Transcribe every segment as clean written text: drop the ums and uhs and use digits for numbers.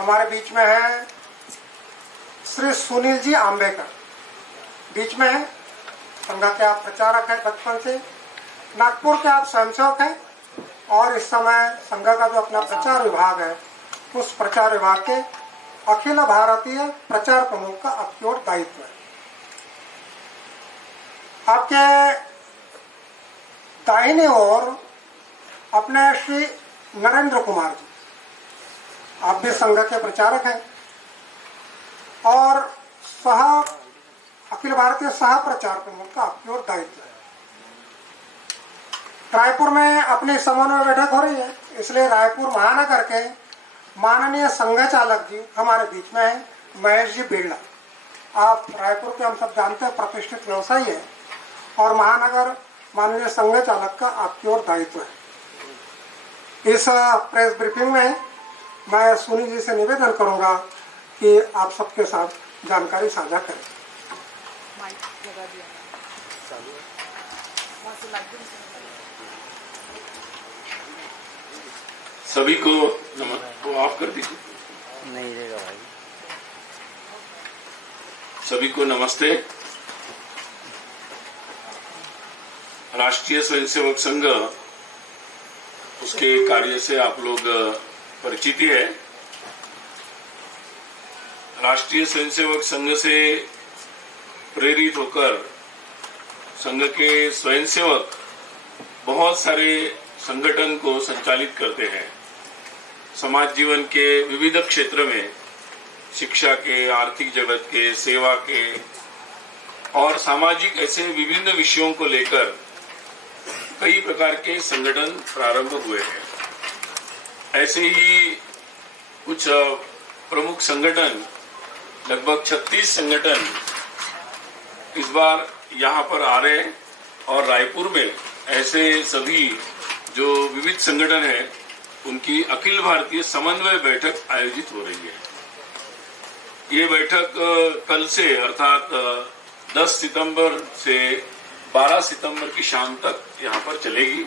हमारे बीच में है श्री सुनील जी आंबेकर, बीच में है। संघ के आप प्रचारक हैं बचपन से, नागपुर के आप स्वयंसेवक हैं और इस समय संघ का जो अपना प्रचार विभाग है उस प्रचार विभाग के अखिल भारतीय प्रचार प्रमुख का आपकी ओर दायित्व है। आपके दाहिने ओर अपने श्री नरेंद्र कुमार जी, आप भी संघ के प्रचारक हैं और अखिल भारतीय सह प्रचार प्रमुख का आपकी ओर दायित्व है। रायपुर में अपनी समन्वय बैठक हो रही है, इसलिए रायपुर महानगर के माननीय संघ चालक जी हमारे बीच में हैं, महेश जी बिरला। आप रायपुर के हम सब जानते हैं प्रतिष्ठित व्यवसायी है और महानगर माननीय संघ चालक का आपकी ओर दायित्व है। इस प्रेस ब्रीफिंग में मैं सुनील जी से निवेदन करूंगा कि आप सबके साथ जानकारी साझा करें। सभी को वो ऑफ कर दीजिए। नहीं रहेगा भाई। सभी को नमस्ते। राष्ट्रीय स्वयंसेवक संघ, उसके कार्य से आप लोग परिचित ही है। राष्ट्रीय स्वयंसेवक संघ से प्रेरित होकर संघ के स्वयंसेवक बहुत सारे संगठन को संचालित करते हैं। समाज जीवन के विविध क्षेत्र में, शिक्षा के, आर्थिक जगत के, सेवा के और सामाजिक ऐसे विभिन्न विषयों को लेकर कई प्रकार के संगठन प्रारंभ हुए हैं। ऐसे ही कुछ प्रमुख संगठन, लगभग 36 संगठन इस बार यहाँ पर आ रहे हैं और रायपुर में ऐसे सभी जो विविध संगठन है उनकी अखिल भारतीय समन्वय बैठक आयोजित हो रही है। ये बैठक कल से अर्थात 10 सितंबर से 12 सितंबर की शाम तक यहाँ पर चलेगी।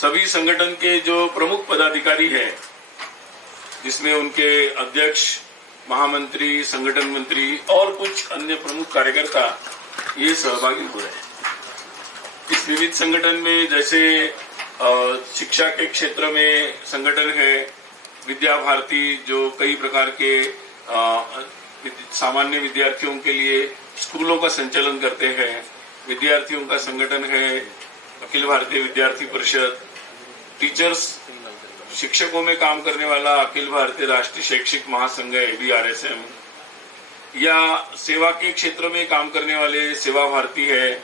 सभी संगठन के जो प्रमुख पदाधिकारी हैं, जिसमें उनके अध्यक्ष, महामंत्री, संगठन मंत्री और कुछ अन्य प्रमुख कार्यकर्ता ये सहभागी हो रहे हैं। इस विविध संगठन में जैसे शिक्षा के क्षेत्र में संगठन है विद्या भारती, जो कई प्रकार के सामान्य विद्यार्थियों के लिए स्कूलों का संचालन करते हैं। विद्यार्थियों का संगठन है अखिल भारतीय विद्यार्थी परिषद। टीचर्स, शिक्षकों में काम करने वाला अखिल भारतीय राष्ट्रीय शैक्षिक महासंघ ABRSM, या सेवा के क्षेत्र में काम करने वाले सेवा भारती है,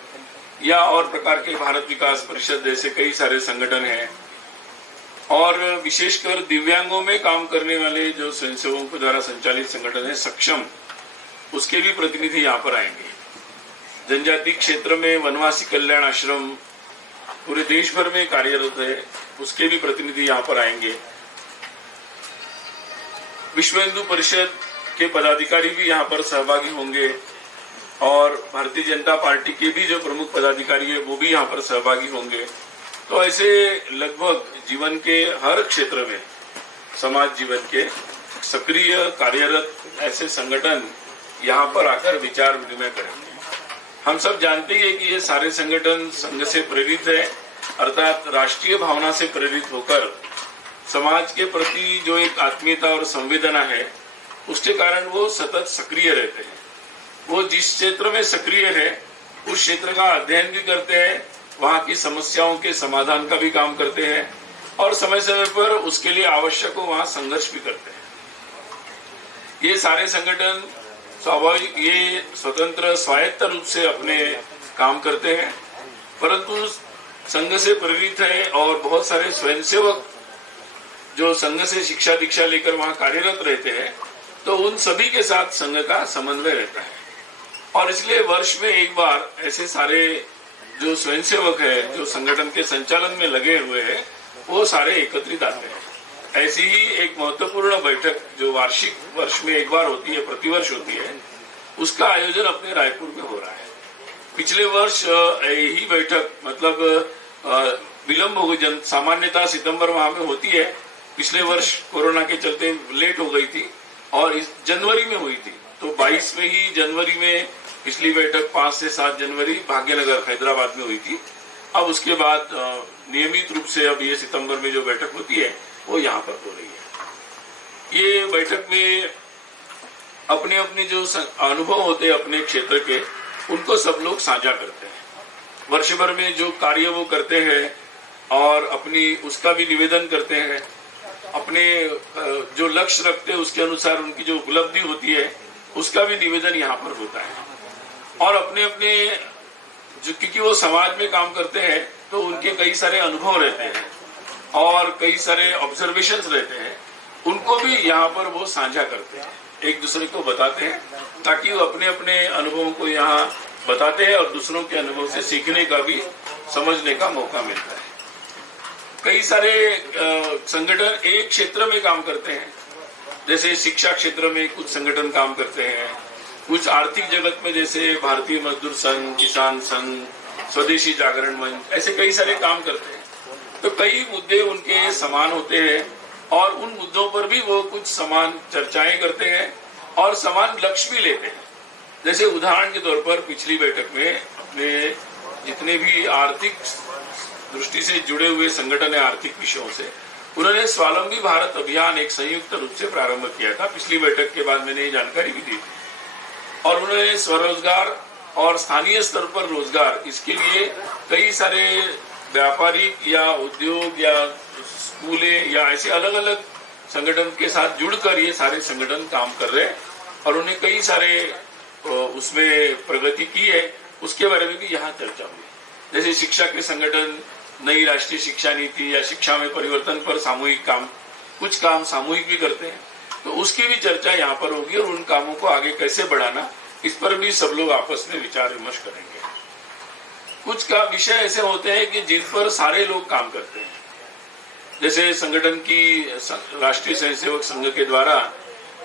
या और प्रकार के भारत विकास परिषद जैसे कई सारे संगठन हैं। और विशेषकर दिव्यांगों में काम करने वाले जो स्वयंसेवकों के द्वारा संचालित संगठन है सक्षम, उसके भी प्रतिनिधि यहाँ पर आएंगे। जनजाति क्षेत्र में वनवासी कल्याण आश्रम पूरे देश भर में कार्यरत है, उसके भी प्रतिनिधि यहाँ पर आएंगे। विश्व हिंदू परिषद के पदाधिकारी भी यहाँ पर सहभागी होंगे और भारतीय जनता पार्टी के भी जो प्रमुख पदाधिकारी है वो भी यहाँ पर सहभागी होंगे। तो ऐसे लगभग जीवन के हर क्षेत्र में, समाज जीवन के सक्रिय कार्यरत ऐसे संगठन यहाँ पर आकर विचार विनिमय करेंगे। हम सब जानते हैं कि ये सारे संगठन संघ से प्रेरित है, अर्थात राष्ट्रीय भावना से प्रेरित होकर समाज के प्रति जो एक आत्मीयता और संवेदना है उसके कारण वो सतत सक्रिय रहते हैं। वो जिस क्षेत्र में सक्रिय है उस क्षेत्र का अध्ययन भी करते हैं, वहाँ की समस्याओं के समाधान का भी काम करते हैं और समय समय पर उसके लिए आवश्यक हो वहाँ संघर्ष भी करते हैं। ये सारे संगठन स्वाभाविक ये स्वतंत्र स्वायत्त रूप से अपने काम करते हैं, परंतु संघ से प्रेरित है और बहुत सारे स्वयंसेवक जो संघ से शिक्षा दीक्षा लेकर वहाँ कार्यरत रहते हैं, तो उन सभी के साथ संघ का समन्वय रहता है। और इसलिए वर्ष में एक बार ऐसे सारे जो स्वयंसेवक है जो संगठन के संचालन में लगे हुए हैं वो सारे एकत्रित आते हैं। ऐसी ही एक महत्वपूर्ण बैठक जो वार्षिक वर्ष में एक बार होती है, प्रतिवर्ष होती है, उसका आयोजन अपने रायपुर में हो रहा है। पिछले वर्ष यही बैठक मतलब विलंब हो गई, सामान्यतः सितंबर माह में होती है, पिछले वर्ष कोरोना के चलते लेट हो गई थी और इस जनवरी में हुई थी। तो 22 में ही जनवरी में पिछली बैठक 5 से 7 जनवरी भाग्यनगर हैदराबाद में हुई थी। अब उसके बाद नियमित रूप से अब ये सितंबर में जो बैठक होती है वो यहाँ पर हो रही है। ये बैठक में अपने अपने जो अनुभव होते हैं अपने क्षेत्र के, उनको सब लोग साझा करते हैं। वर्ष भर में जो कार्य वो करते हैं और अपनी उसका भी निवेदन करते हैं। अपने जो लक्ष्य रखते हैं उसके अनुसार उनकी जो उपलब्धि होती है उसका भी निवेदन यहाँ पर होता है। और अपने अपने जो, क्योंकि वो समाज में काम करते हैं तो उनके कई सारे अनुभव रहते हैं और कई सारे ऑब्जर्वेशंस रहते हैं, उनको भी यहाँ पर वो साझा करते हैं, एक दूसरे को बताते हैं, ताकि वो अपने अपने अनुभवों को यहाँ बताते हैं और दूसरों के अनुभव से सीखने का भी, समझने का मौका मिलता है। कई सारे संगठन एक क्षेत्र में काम करते हैं, जैसे शिक्षा क्षेत्र में कुछ संगठन काम करते हैं, कुछ आर्थिक जगत में जैसे भारतीय मजदूर संघ, किसान संघ, स्वदेशी जागरण मंच, ऐसे कई सारे काम करते हैं। तो कई मुद्दे उनके समान होते हैं और उन मुद्दों पर भी वो कुछ समान चर्चाएं करते हैं और समान लक्ष्य भी लेते हैं। जैसे उदाहरण के तौर पर पिछली बैठक में अपने जितने भी आर्थिक दृष्टि से जुड़े हुए संगठन है आर्थिक विषयों से, उन्होंने स्वावलंबी भारत अभियान एक संयुक्त रूप से प्रारंभ किया था। पिछली बैठक के बाद मैंने ये जानकारी भी दी थी और उन्होंने स्वरोजगार और स्थानीय स्तर पर रोजगार, इसके लिए कई सारे व्यापारिक या उद्योग या स्कूले या ऐसे अलग अलग संगठन के साथ जुड़कर ये सारे संगठन काम कर रहे हैं और उन्हें कई सारे उसमें प्रगति की है, उसके बारे में भी यहाँ चर्चा हुई। जैसे शिक्षा के संगठन नई राष्ट्रीय शिक्षा नीति या शिक्षा में परिवर्तन पर सामूहिक काम, कुछ काम सामूहिक भी करते हैं, तो उसकी भी चर्चा यहाँ पर होगी और उन कामों को आगे कैसे बढ़ाना, इस पर भी सब लोग आपस में विचार विमर्श करेंगे। कुछ का विषय ऐसे होते हैं कि जिन पर सारे लोग काम करते हैं, जैसे संगठन की राष्ट्रीय स्वयंसेवक संघ के द्वारा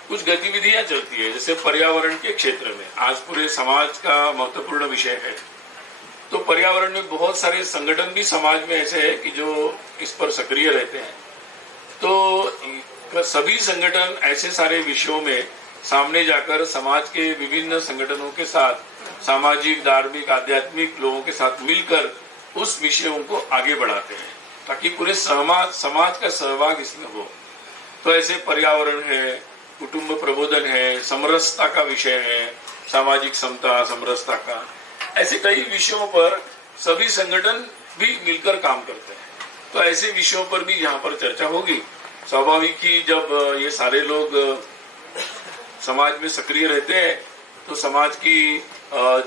कुछ गतिविधियां चलती है, जैसे पर्यावरण के क्षेत्र में आज पूरे समाज का महत्वपूर्ण विषय है। तो पर्यावरण में बहुत सारे संगठन भी समाज में ऐसे है कि जो इस पर सक्रिय रहते हैं। तो सभी संगठन ऐसे सारे विषयों में सामने जाकर समाज के विभिन्न संगठनों के साथ, सामाजिक, धार्मिक, आध्यात्मिक लोगों के साथ मिलकर उस विषयों को आगे बढ़ाते हैं ताकि पूरे समाज का सहभाग इसमें हो। तो ऐसे पर्यावरण है, कुटुंब प्रबोधन है, समरसता का विषय है, सामाजिक समता, समरसता का, ऐसे कई विषयों पर सभी संगठन भी मिलकर काम करते हैं। तो ऐसे विषयों पर भी यहाँ पर चर्चा होगी। स्वाभाविक ही जब ये सारे लोग समाज में सक्रिय रहते हैं तो समाज की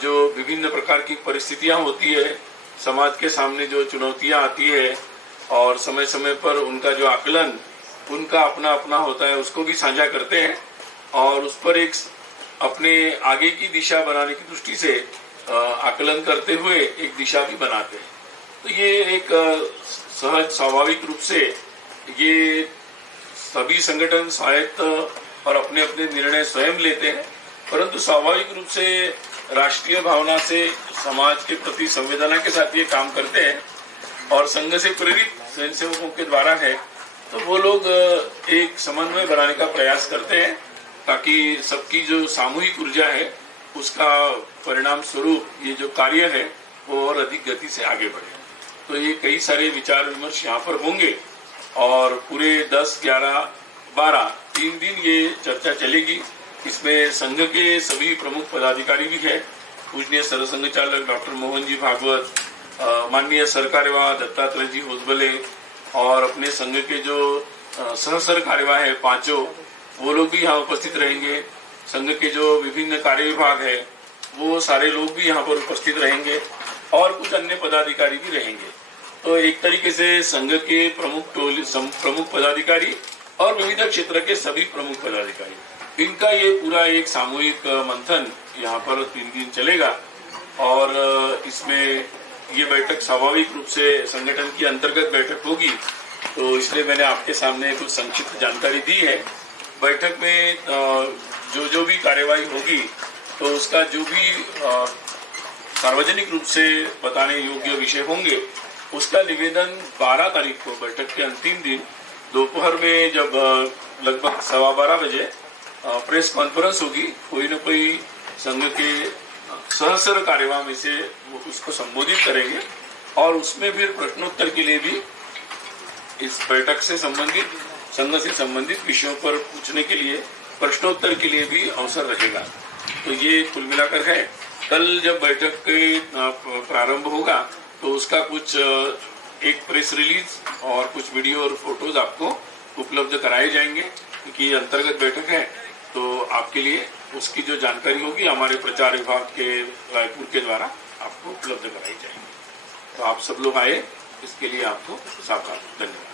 जो विभिन्न प्रकार की परिस्थितियां होती है, समाज के सामने जो चुनौतियां आती है और समय समय पर उनका जो आकलन उनका अपना अपना होता है, उसको भी साझा करते हैं और उस पर एक अपने आगे की दिशा बनाने की दृष्टि से आकलन करते हुए एक दिशा भी बनाते हैं। तो ये एक सहज स्वाभाविक रूप से ये सभी संगठन स्वायत्त और अपने अपने निर्णय स्वयं लेते हैं, परंतु स्वाभाविक रूप से राष्ट्रीय भावना से समाज के प्रति संवेदना के साथ ये काम करते हैं और संघ से प्रेरित स्वयंसेवकों के द्वारा है तो वो लोग एक समन्वय बनाने का प्रयास करते हैं ताकि सबकी जो सामूहिक ऊर्जा है उसका परिणाम स्वरूप ये जो कार्य है वो और अधिक गति से आगे बढ़े। तो ये कई सारे विचार विमर्श यहाँ पर होंगे और पूरे 10, 11, 12 3 दिन ये चर्चा चलेगी। इसमें संघ के सभी प्रमुख पदाधिकारी भी है, पूजनीय सरसंघ चालक डॉक्टर मोहन जी भागवत, माननीय सरकार्यवाह दत्तात्रेय जी होसबले और अपने संघ के जो सह सरकार्यवाह है 5, वो लोग भी यहाँ उपस्थित रहेंगे। संघ के जो विभिन्न कार्य विभाग है वो सारे लोग भी यहाँ पर उपस्थित रहेंगे और कुछ अन्य पदाधिकारी भी रहेंगे। तो एक तरीके से संघ के प्रमुख पदाधिकारी और विविध क्षेत्र के सभी प्रमुख पदाधिकारी, इनका ये पूरा एक सामूहिक मंथन यहाँ पर 3 दिन चलेगा और इसमें ये बैठक स्वाभाविक रूप से संगठन की अंतर्गत बैठक होगी। तो इसलिए मैंने आपके सामने कुछ संक्षिप्त जानकारी दी है। बैठक में जो भी कार्यवाही होगी तो उसका जो भी सार्वजनिक रूप से बताने योग्य विषय होंगे उसका निवेदन 12 तारीख को बैठक के अंतिम दिन दोपहर में जब लगभग 12:15 बजे प्रेस कॉन्फ्रेंस होगी, कोई न कोई संघ के सहस्र कार्यवाह में से वो उसको संबोधित करेंगे और उसमें फिर प्रश्नोत्तर के लिए भी इस बैठक से संबंधित, संघ से संबंधित विषयों पर पूछने के लिए, प्रश्नोत्तर के लिए भी अवसर रहेगा। तो ये कुल मिलाकर है। कल जब बैठक के प्रारंभ होगा तो उसका कुछ एक प्रेस रिलीज और कुछ वीडियो और फोटोज आपको उपलब्ध कराए जाएंगे, क्योंकि ये अंतर्गत बैठक है तो आपके लिए उसकी जो जानकारी होगी हमारे प्रचार विभाग के रायपुर के द्वारा आपको उपलब्ध कराई जाएगी। तो आप सब लोग आए, इसके लिए आपको सादर धन्यवाद।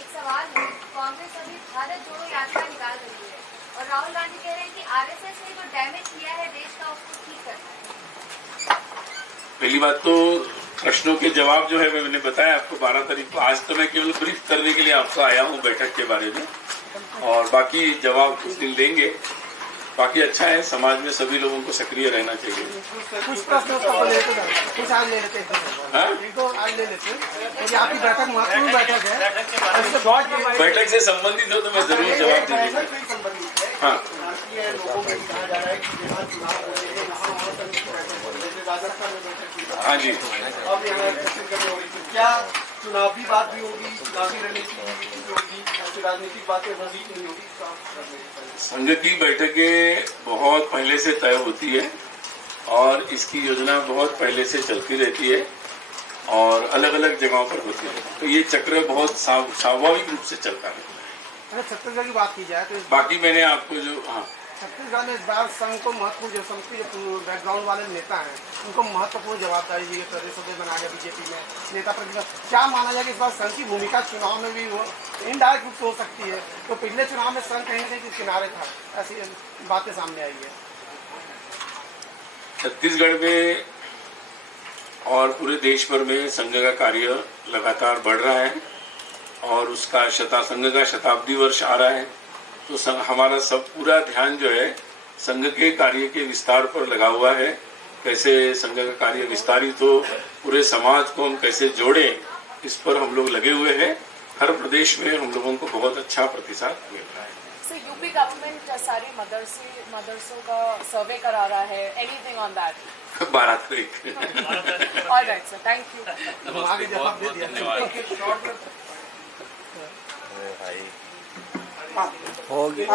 एक सवाल है, कांग्रेस अभी भारत जोड़ो यात्रा निकाल रही है और राहुल गांधी कह रहे हैं कि आरएसएस ने जो डैमेज किया है देश का उसको ठीक करना है। पहली बात तो प्रश्नों के जवाब जो है मैंने बताया आपको 12 तारीख को। आज तो मैं केवल ब्रीफ करने के लिए आपको आया हूँ बैठक के बारे में, और बाकी जवाब कुछ दिन देंगे। बाकी अच्छा है, समाज में सभी लोगों को सक्रिय रहना चाहिए। कुछ प्रश्न कुछ आज ले लेते हैं, एक दो आज ले लेते हैं, क्योंकि आपकी बैठक महत्वपूर्ण बैठक है। बैठक से संबंधित हो तो मैं जरूर जवाब दे दूंगा। हाँ, हाँ जी, अब यहाँ क्या चुनावी बात भी होगी, चुनावी रणनीति भी होगी, राजनीतिक बातें नहीं होगी। संघ की बैठकें बहुत पहले से तय होती है और इसकी योजना बहुत पहले से चलती रहती है और अलग अलग जगहों पर होती है, तो ये चक्र बहुत स्वाभाविक रूप से चलता रहता है। अगर छत्तीसगढ़ की बात की जाए तो बाकी मैंने आपको जो, हाँ, छत्तीसगढ़ में इस बार संघ को महत्वपूर्ण, जो संघ के जो बैकग्राउंड वाले नेता हैं उनको महत्वपूर्ण जवाबदारी दी है। प्रदेश अध्यक्ष बनाया गया बीजेपी में नेता प्रतिपक्ष। क्या माना जाए कि इस बार संघ की भूमिका चुनाव में भी वो इनडायरेक्ट रूप से हो सकती है? तो पिछले चुनाव में संघ कहीं न कहीं किनारे था, ऐसी बातें सामने आई है। छत्तीसगढ़ में और पूरे देश भर में संघ का कार्य लगातार बढ़ रहा है और उसका संघ का शताब्दी वर्ष आ रहा है। तो हमारा सब पूरा ध्यान जो है संघ के कार्य के विस्तार पर लगा हुआ है। कैसे संघ का कार्य विस्तारित हो, पूरे समाज को हम कैसे जोड़े, इस पर हम लोग लगे हुए हैं। हर प्रदेश में हम लोगों को बहुत अच्छा प्रतिसाद मिल रहा है। So यूपी गवर्नमेंट सारी मदरसों का सर्वे करा रहा है, एनीथिंग ऑन दैट? 12 तारीख। All right sir, thank you. आगे जवाब दे दिया। हो गया।